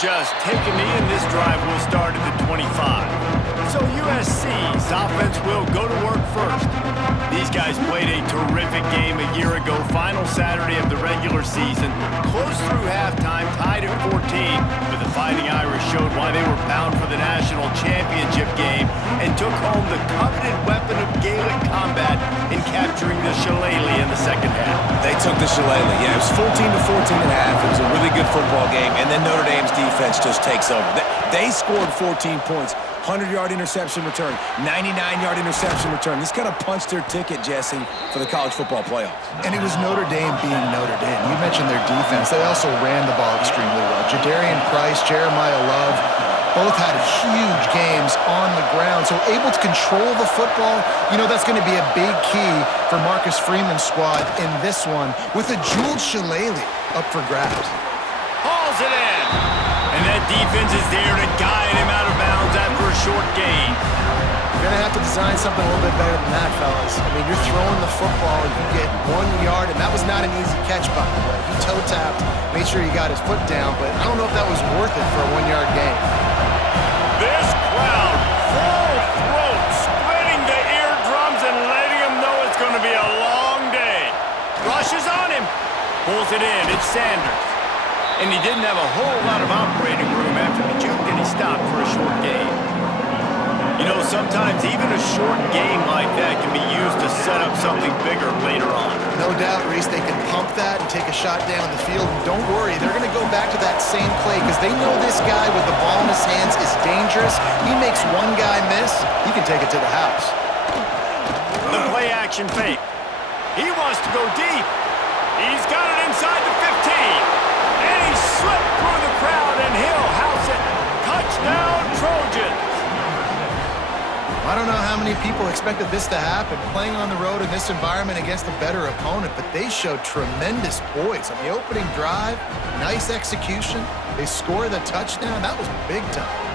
just take a knee, and this drive will start at the 25. So USC's offense will go to work first. These guys played a terrific game a year ago, final Saturday of the regular season. Close through halftime, tied at 14, but the Fighting Irish showed why they were bound for the national championship game and took home the coveted weapon of Gaelic combat in capturing the shillelagh in the second half. They took the shillelagh. Yeah, it was 14-14 at half. It was a really good football game, and then Notre Dame's defense just takes over. They scored 14 points. 100-yard interception return, 99-yard interception return. This kind of punched their ticket, Jesse, for the college football playoffs. And it was Notre Dame being Notre Dame. You mentioned their defense. They also ran the ball extremely well. Jadarian Price, Jeremiah Love, both had huge games on the ground. So able to control the football, you know, that's going to be a big key for Marcus Freeman's squad in this one with a jeweled shillelagh up for grabs. Hauls it in. And that defense is there to guide him out of bounds after a short gain. You're going to have to design something a little bit better than that, fellas. I mean, you're throwing the football, you get 1 yard, and that was not an easy catch, by the way. He toe-tapped, made sure he got his foot down, but I don't know if that was worth it for a 1-yard gain. This crowd, full throat, splitting the eardrums and letting him know it's going to be a long day. Rushes on him. Pulls it in. It's Sanders. And he didn't have a whole lot of operating room after the juke, and he stopped for a short gain. You know, sometimes even a short game like that can be used to set up something bigger later on. No doubt, Reese, they can pump that and take a shot down the field. And don't worry, they're going to go back to that same play because they know this guy with the ball in his hands is dangerous. He makes one guy miss, he can take it to the house. The play-action fake. He wants to go deep. He's got it inside the 15. And he slipped through the crowd, and he'll house it. Touchdown, Trojans. I don't know how many people expected this to happen, playing on the road in this environment against a better opponent, but they showed tremendous poise on the opening drive. Nice execution. They score the touchdown. That was big time.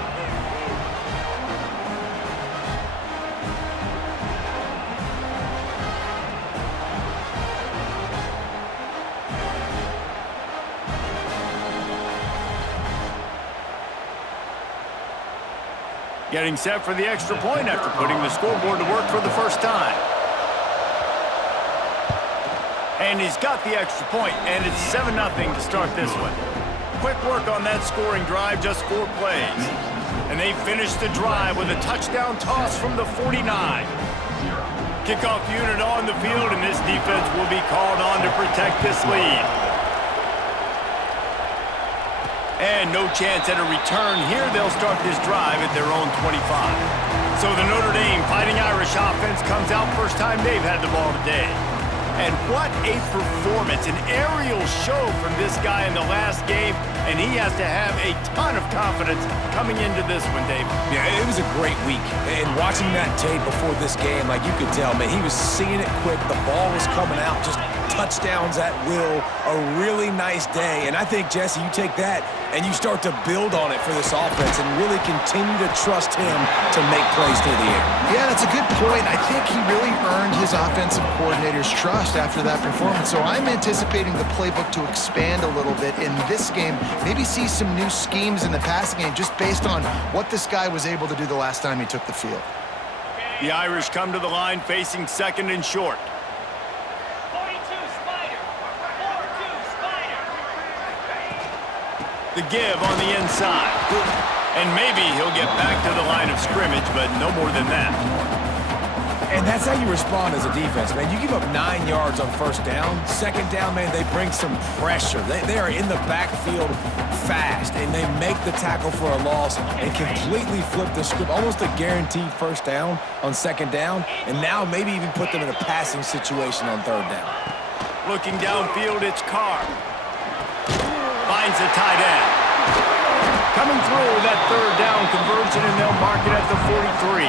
Getting set for the extra point after putting the scoreboard to work for the first time. And he's got the extra point, and it's 7-0 to start this one. Quick work on that scoring drive, just 4 plays. And they finish the drive with a touchdown toss from the 49. Kickoff unit on the field, and this defense will be called on to protect this lead. And no chance at a return here. They'll start this drive at their own 25. So the Notre Dame Fighting Irish offense comes out first time they've had the ball today. And what a performance, an aerial show from this guy in the last game, and he has to have a ton of confidence coming into this one, Dave. Yeah, it was a great week. And watching that tape before this game, like you could tell, man, he was seeing it quick. The ball was coming out, just touchdowns at will. A really nice day. And I think, Jesse, you take that and you start to build on it for this offense and really continue to trust him to make plays through the air. Yeah, that's a good point. I think he really earned his offensive coordinator's trust after that performance. So I'm anticipating the playbook to expand a little bit in this game. Maybe see some new schemes in the passing game just based on what this guy was able to do the last time he took the field. The Irish come to the line facing second and short. The give on the inside. And maybe he'll get back to the line of scrimmage, but no more than that. And that's how you respond as a defense, man. You give up 9 yards on first down. Second down, man, they bring some pressure. They are in the backfield fast, and they make the tackle for a loss and completely flip the script. Almost a guaranteed first down on second down, and now maybe even put them in a passing situation on third down. Looking downfield, it's Carr. Finds the tight end. Coming through that third down conversion, and they'll mark it at the 43.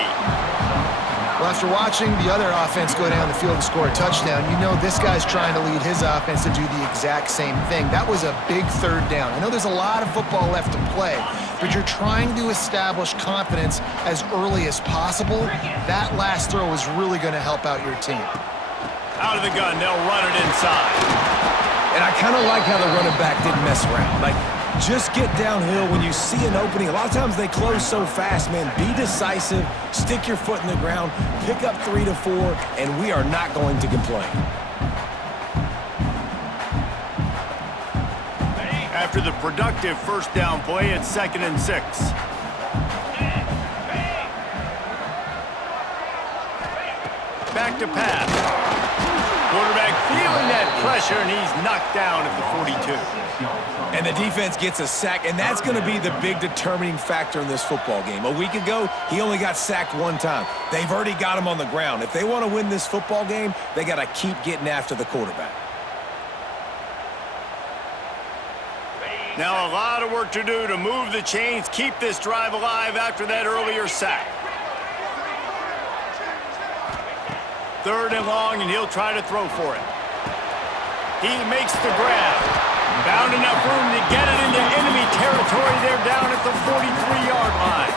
Well, after watching the other offense go down the field and score a touchdown, you know this guy's trying to lead his offense to do the exact same thing. That was a big third down. I know there's a lot of football left to play, but you're trying to establish confidence as early as possible. That last throw is really going to help out your team. Out of the gun, they'll run it inside. And I kind of like how the running back didn't mess around. Like, Just get downhill when you see an opening. A lot of times they close so fast, man. Be decisive, stick your foot in the ground, pick up 3 to 4, and we are not going to complain. After the productive first down play, it's 2nd and 6. Back to pass. Quarterback feeling that pressure, and he's knocked down at the 42. And the defense gets a sack, and that's going to be the big determining factor in this football game. A week ago, he only got sacked 1 time. They've already got him on the ground. If they want to win this football game, they got to keep getting after the quarterback. Now a lot of work to do to move the chains, keep this drive alive after that earlier sack. 3rd and long, and he'll try to throw for it. He makes the grab. Found enough room to get it into enemy territory. They're down at the 43-yard line.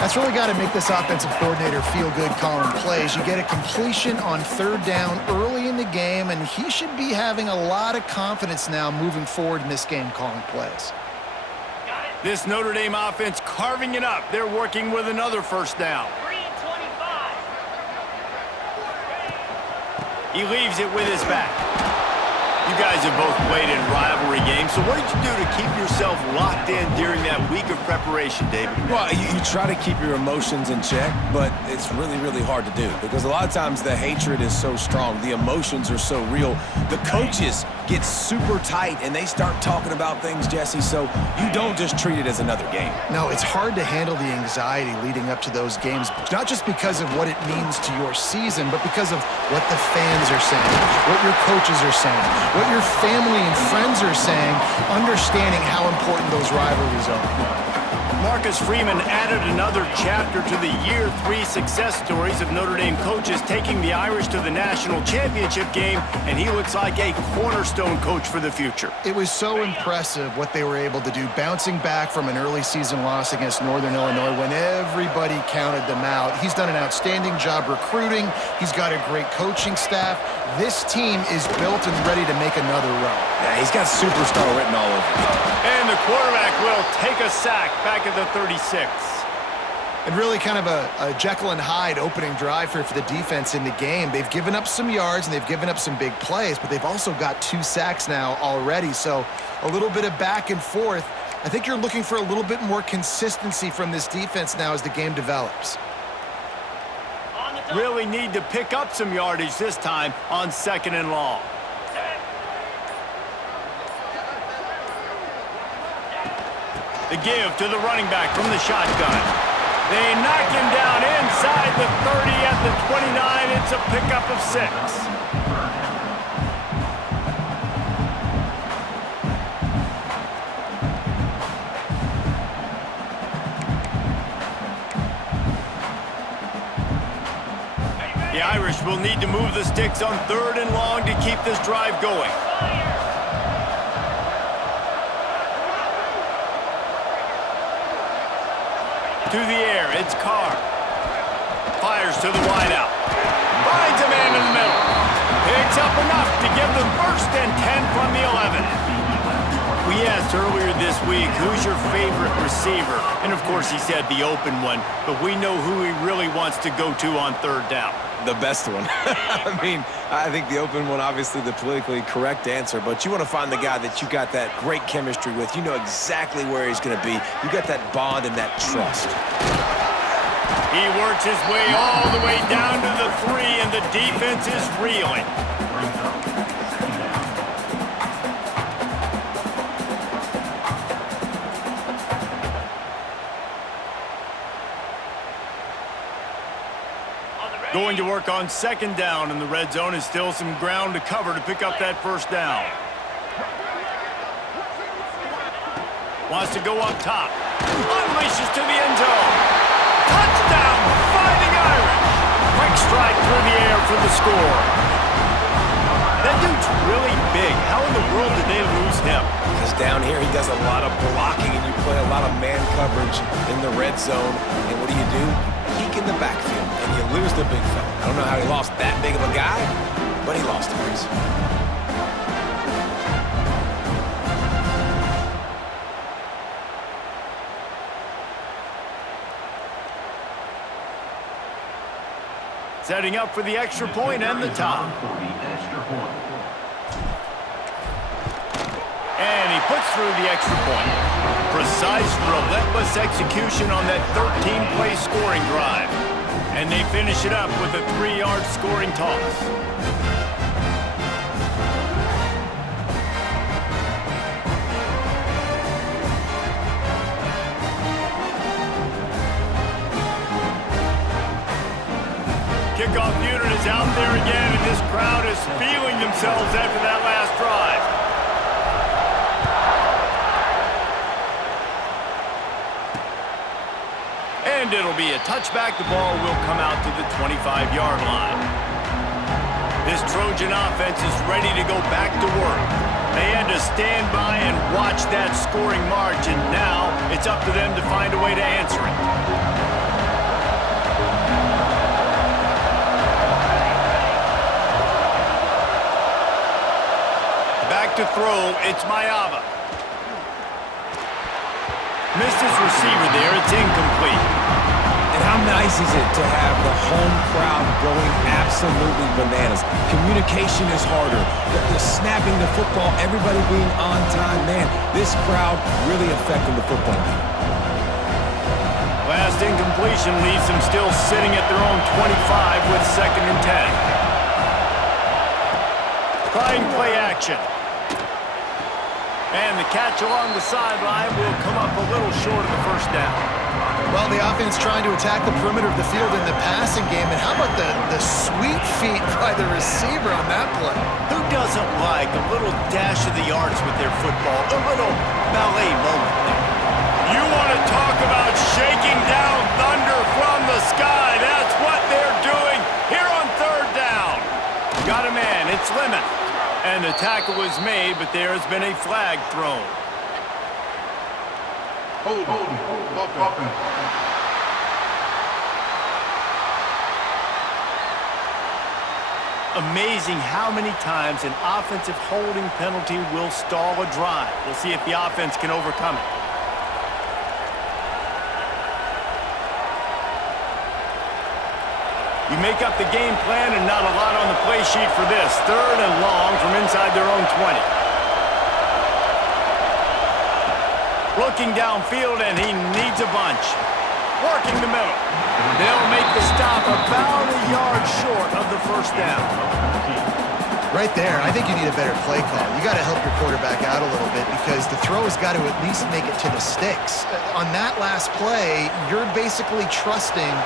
That's really got to make this offensive coordinator feel good calling plays. You get a completion on 3rd down early in the game, and he should be having a lot of confidence now moving forward in this game calling plays. This Notre Dame offense carving it up. They're working with another first down. He leaves it with his back. You guys have both played in rivalry games, so what did you do to keep yourself locked in during that week of preparation, David? Well, you try to keep your emotions in check, but it's really, really hard to do because a lot of times the hatred is so strong. The emotions are so real. The coaches get super tight, and they start talking about things, Jesse, so you don't just treat it as another game. No, it's hard to handle the anxiety leading up to those games, not just because of what it means to your season, but because of what the fans are saying, what your coaches are saying, what your family and friends are saying, understanding how important those rivalries are. Marcus Freeman added another chapter to the Year 3 success stories of Notre Dame coaches taking the Irish to the national championship game, and he looks like a cornerstone coach for the future. It was so impressive what they were able to do, bouncing back from an early season loss against Northern Illinois when everybody counted them out. He's done an outstanding job recruiting. He's got a great coaching staff. This team is built and ready to make another run. Yeah, he's got superstar written all over him. And the quarterback will take a sack back at the 36. And really kind of a Jekyll and Hyde opening drive for the defense in the game. They've given up some yards and they've given up some big plays, but they've also got 2 sacks now already. So a little bit of back and forth. I think you're looking for a little bit more consistency from this defense now as the game develops. Really need to pick up some yardage this time on 2nd and long. The give to the running back from the shotgun. They knock him down inside the 30 at the 29. It's a pickup of 6. The Irish will need to move the sticks on 3rd and long to keep this drive going. To the air, it's Carr. Fires to the wideout. Finds a man in the middle. Picks up enough to give them 1st and 10 from the 11. We asked earlier this week, who's your favorite receiver? And of course he said the open one, but we know who he really wants to go to on 3rd down. The best one. I mean, I think the open one, obviously the politically correct answer, but you want to find the guy that you got that great chemistry with. You know exactly where he's going to be. You got that bond and that trust. He works his way all the way down to the 3, and the defense is reeling. Going to work on 2nd down, and the red zone is still some ground to cover to pick up that 1st down. Wants to go up top. Unleashes to the end zone. Touchdown, Fighting Irish. Quick strike through the air for the score. That dude's really big. How in the world did they lose him? Because down here he does a lot of blocking, and you play a lot of man coverage in the red zone. And what do? Peek in the backfield, and you lose the big fella. I don't know how he lost that big of a guy, but he lost him. setting up for the extra point and the tie. And he puts through the extra point. Precise, relentless execution on that 13-play scoring drive. And they finish it up with a 3-yard scoring toss. Kickoff unit is out there again, and this crowd is feeling themselves after that last drive. And it'll be a touchback. The ball will come out to the 25-yard line. This Trojan offense is ready to go back to work. They had to stand by and watch that scoring march, and now it's up to them to find a way to answer it. Back to throw, it's Mayava. Missed his receiver there, it's incomplete. And how nice is it to have the home crowd going absolutely bananas? Communication is harder. The snapping the football, everybody being on time. Man, this crowd really affecting the football game. Last incompletion leaves them still sitting at their own 25 with 2nd and 10. Trying play action. And the catch along the sideline will come up a little short of the first down. Well, the offense trying to attack the perimeter of the field in the passing game. And how about the sweet feet by the receiver on that play? Who doesn't like a little dash of the yards with their football? A little ballet moment there. You want to talk about shaking down thunder from the sky. That's what they're doing here on 3rd down. Got a man. It's Lemon. And the tackle was made, but there has been a flag thrown. Hold. Amazing how many times an offensive holding penalty will stall a drive. We'll see if the offense can overcome it. You make up the game plan and not a lot on the play sheet for this. 3rd and long from inside their own 20. Looking downfield, and he needs a bunch. Working the middle. They'll make the stop about a yard short of the first down. Right there, I think you need a better play call. You got to help your quarterback out a little bit because the throw has got to at least make it to the sticks. On that last play, you're basically trusting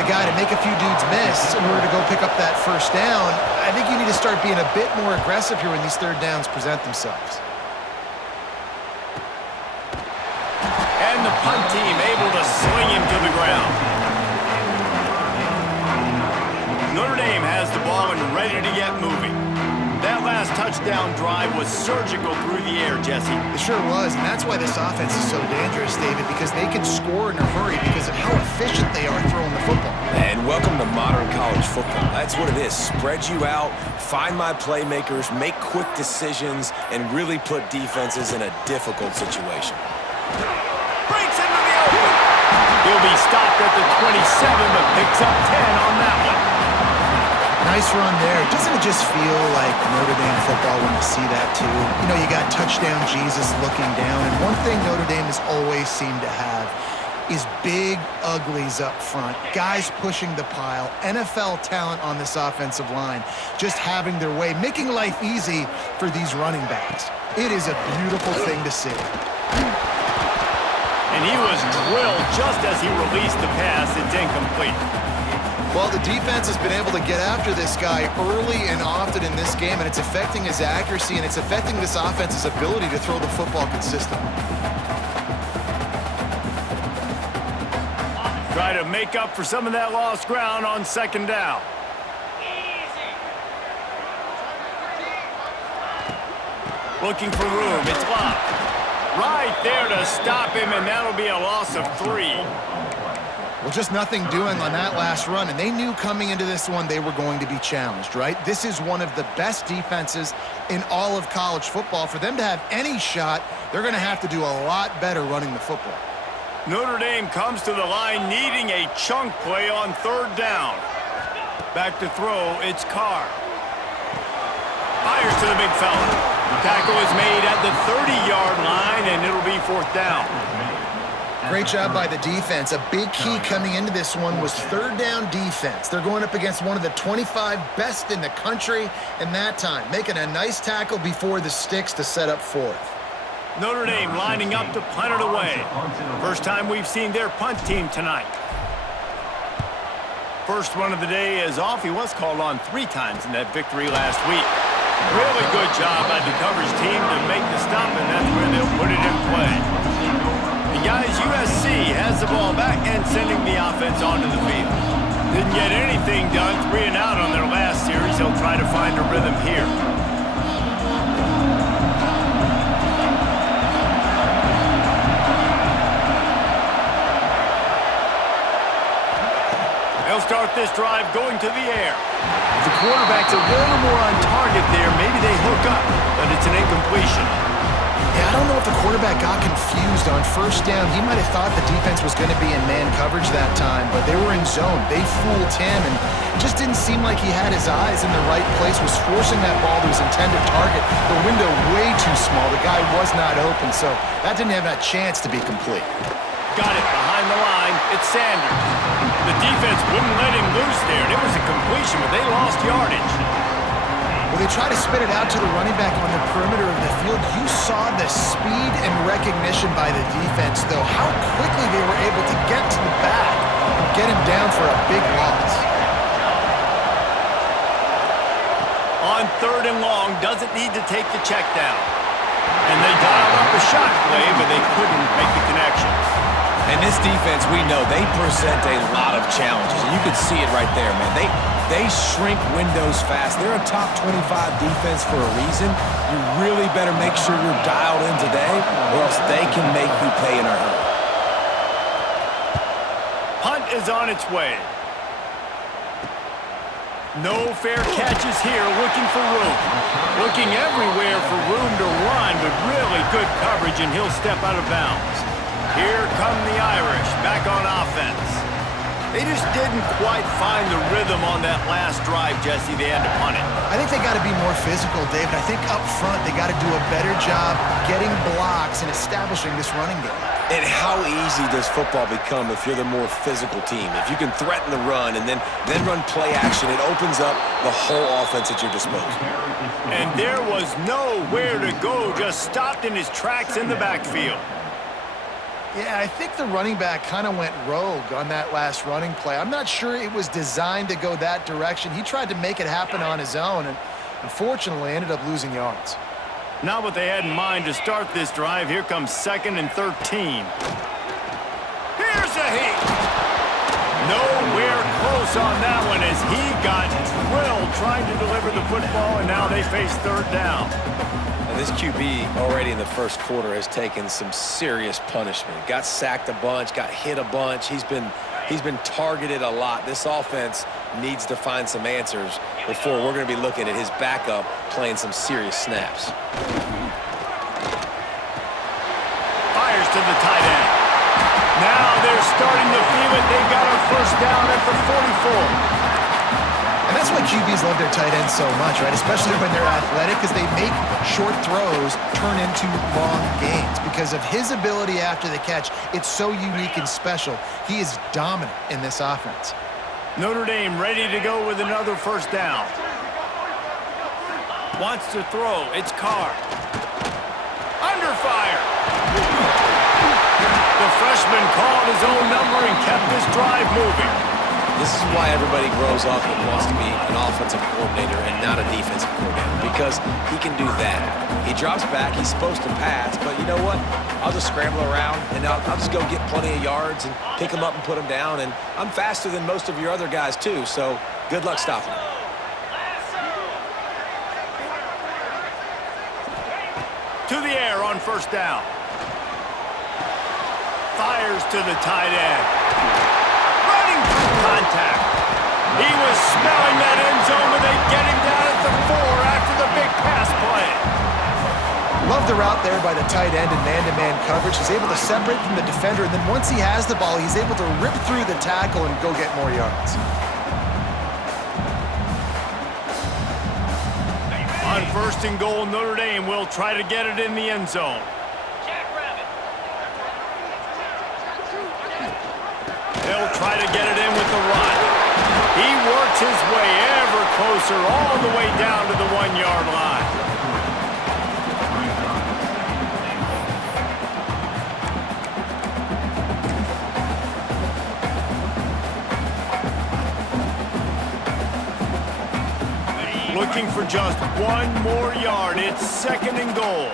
the guy to make a few dudes miss in order to go pick up that first down. I think you need to start being a bit more aggressive here when these 3rd downs present themselves. And the punt team able to sling him to the ground. Notre Dame has the ball and ready to get moving. That last touchdown drive was surgical through the air, Jesse. It sure was, and that's why this offense is so dangerous, David, because they can score in a hurry because of how efficient they are throwing the football. And welcome to modern college football. That's what it is. Spread you out, find my playmakers, make quick decisions, and really put defenses in a difficult situation. Breaks into the open. He'll be stopped at the 27, but picks up 10 on that one. Nice run there. Doesn't it just feel like Notre Dame football when you see that too? You know, you got touchdown Jesus looking down, and one thing Notre Dame has always seemed to have is big uglies up front, guys pushing the pile, NFL talent on this offensive line, just having their way, making life easy for these running backs. It is a beautiful thing to see. And he was drilled just as he released the pass. It's incomplete. Well, the defense has been able to get after this guy early and often in this game, and it's affecting his accuracy, and it's affecting this offense's ability to throw the football consistently. Try to make up for some of that lost ground on 2nd down. Looking for room. It's Locke. Right there to stop him, and that'll be a loss of 3. Well, just nothing doing on that last run, and they knew coming into this one they were going to be challenged, right? This is one of the best defenses in all of college football. For them to have any shot, they're going to have to do a lot better running the football. Notre Dame comes to the line needing a chunk play on 3rd down. Back to throw, it's Carr. Fires to the big fella. Tackle is made at the 30-yard line, and it'll be 4th down. Great job by the defense. A big key coming into this one was 3rd down defense. They're going up against one of the 25 best in the country in that time, making a nice tackle before the sticks to set up 4th. Notre Dame lining up to punt it away. First time we've seen their punt team tonight. First one of the day is off. He was called on 3 times in that victory last week. Really good job by the coverage team to make the stop, and that's where they'll put it in play. And guys, USC has the ball back and sending the offense onto the field. Didn't get anything done, 3 and out on their last series. They'll try to find a rhythm here. They'll start this drive going to the air. If the quarterback's a little more on target there, maybe they hook up, but it's an incompletion. Yeah, I don't know if the quarterback got confused on 1st down. He might have thought the defense was going to be in man coverage that time, but they were in zone. They fooled him, and it just didn't seem like he had his eyes in the right place, was forcing that ball to his intended target. The window way too small. The guy was not open, so that didn't have that chance to be complete. Got it behind the line. It's Sanders. The defense wouldn't let him loose there, and it was a completion, but they lost yardage. Well, they try to spit it out to the running back on the perimeter of the field. You saw the speed and recognition by the defense, though, how quickly they were able to get to the back and get him down for a big loss. On 3rd and long, doesn't need to take the check down. And they dialed up a shot play, but they couldn't make the connection. And this defense, we know, they present a lot of challenges. And you can see it right there, man. They shrink windows fast. They're a top 25 defense for a reason. You really better make sure you're dialed in today, or else they can make you pay in a hurry. Punt is on its way. No fair catches here, looking for room. Looking everywhere for room to run, but really good coverage, and he'll step out of bounds. Here come the Irish, back on offense. They just didn't quite find the rhythm on that last drive, Jesse. They had to punt it. I think they got to be more physical, David. I think up front they got to do a better job getting blocks and establishing this running game. And how easy does football become if you're the more physical team? If you can threaten the run and then run play action, it opens up the whole offense at your disposal. And there was nowhere to go, just stopped in his tracks in the backfield. Yeah, I think the running back kind of went rogue on that last running play. I'm not sure it was designed to go that direction. He tried to make it happen on his own and unfortunately ended up losing yards. Not what they had in mind to start this drive. Here comes 2nd and 13. Here's a heat. Nowhere close on that one as he got drilled trying to deliver the football, and now they face 3rd down. Now this QB already in the first quarter has taken some serious punishment. Got sacked a bunch, got hit a bunch. He's been targeted a lot. This offense needs to find some answers before we're going to be looking at his backup playing some serious snaps. Fires to the tight end. Now they're starting to feel it. They've got a 1st down at the 44. And that's why QBs love their tight ends so much, right? Especially when they're athletic, because they make short throws turn into long gains. Because of his ability after the catch, it's so unique and special. He is dominant in this offense. Notre Dame ready to go with another 1st down. Wants to throw. It's Carr. Under fire. The freshman called his own number and kept this drive moving. This is why everybody grows up and wants to be an offensive coordinator and not a defensive coordinator, because he can do that. He drops back, he's supposed to pass, but you know what? I'll just scramble around, and I'll just go get plenty of yards and pick him up and put him down, and I'm faster than most of your other guys too, so good luck stopping him. To the air on 1st down. Fires to the tight end. Running through contact. He was smelling that end zone, but they get him down at the 4 after the big pass play. Love the route there by the tight end in man-to-man coverage. He's able to separate from the defender, and then once he has the ball, he's able to rip through the tackle and go get more yards. first and goal. Notre Dame will try to get it in the end zone. They'll try to get it in with the run. He works his way ever closer all the way down to the 1-yard line. Looking for just one more yard. It's second and goal.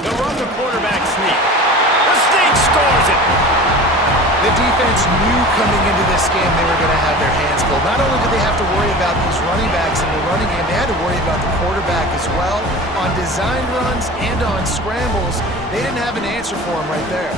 They'll run the quarterback sneak. The sneak scores it. The defense knew coming into this game they were going to have their hands full. Not only did they have to worry about these running backs in the running game, they had to worry about the quarterback as well. On design runs and on scrambles, they didn't have an answer for him right there.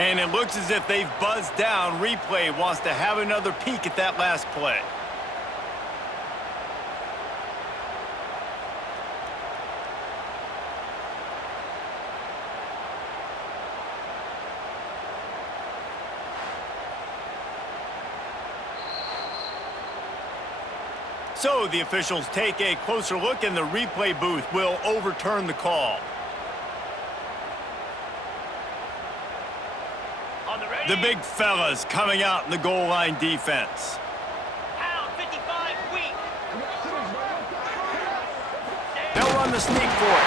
And it looks as if they've buzzed down. Replay wants to have another peek at that last play. So the officials take a closer look, and the replay booth will overturn the call. The big fellas coming out in the goal line defense. Pound 55 weak. They'll run the sneak for it.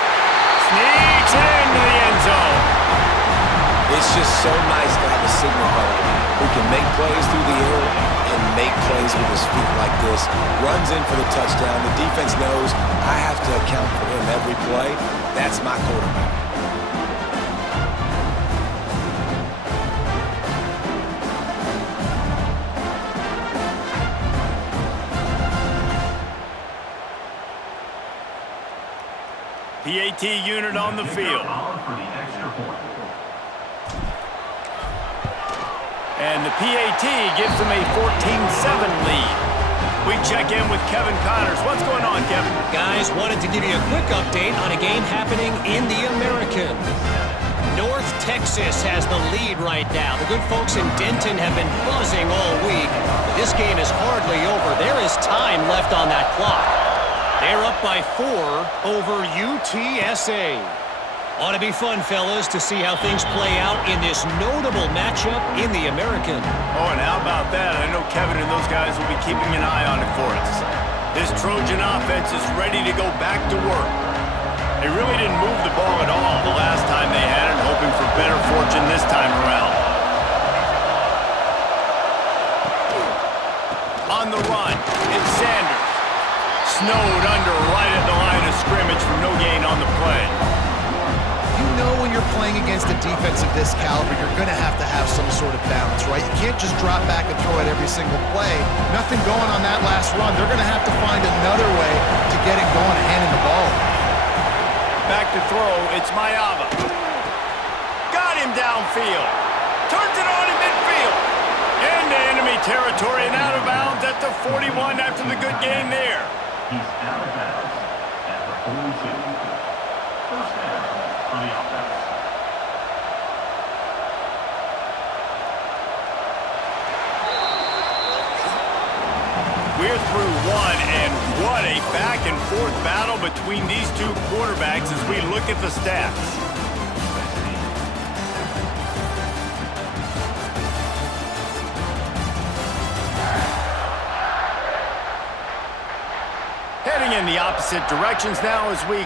Sneaks into the end zone. It's just so nice to have a signal caller who can make plays through the air and make plays with his feet like this. Runs in for the touchdown. The defense knows I have to account for him every play. That's my quarterback. PAT unit on the field. And the PAT gives them a 14-7 lead. We check in with Kevin Connors. What's going on, Kevin? Guys, wanted to give you a quick update on a game happening in the American. North Texas has the lead right now. The good folks in Denton have been buzzing all week. But this game is hardly over. There is time left on that clock. They're up by 4 over UTSA. Ought to be fun, fellas, to see how things play out in this notable matchup in the American. Oh, and how about that? I know Kevin and those guys will be keeping an eye on it for us. This Trojan offense is ready to go back to work. They really didn't move the ball at all the last time they had it, hoping for better fortune this time around. On the run, it's Sanders. Snowed under right at the line of scrimmage for no gain on the play. You know when you're playing against a defense of this caliber, you're going to have some sort of balance, right? You can't just drop back and throw it every single play. Nothing going on that last run. They're going to have to find another way to get it going and handing the ball. Back to throw, it's Mayava. Got him downfield. Turns it on in midfield. Into enemy territory and out of bounds at the 41 after the good game there. He's out of bounds at the 42. First down for the offense. We're through one, and what a back-and-forth battle between these two quarterbacks as we look at the stats. Heading in the opposite directions now as we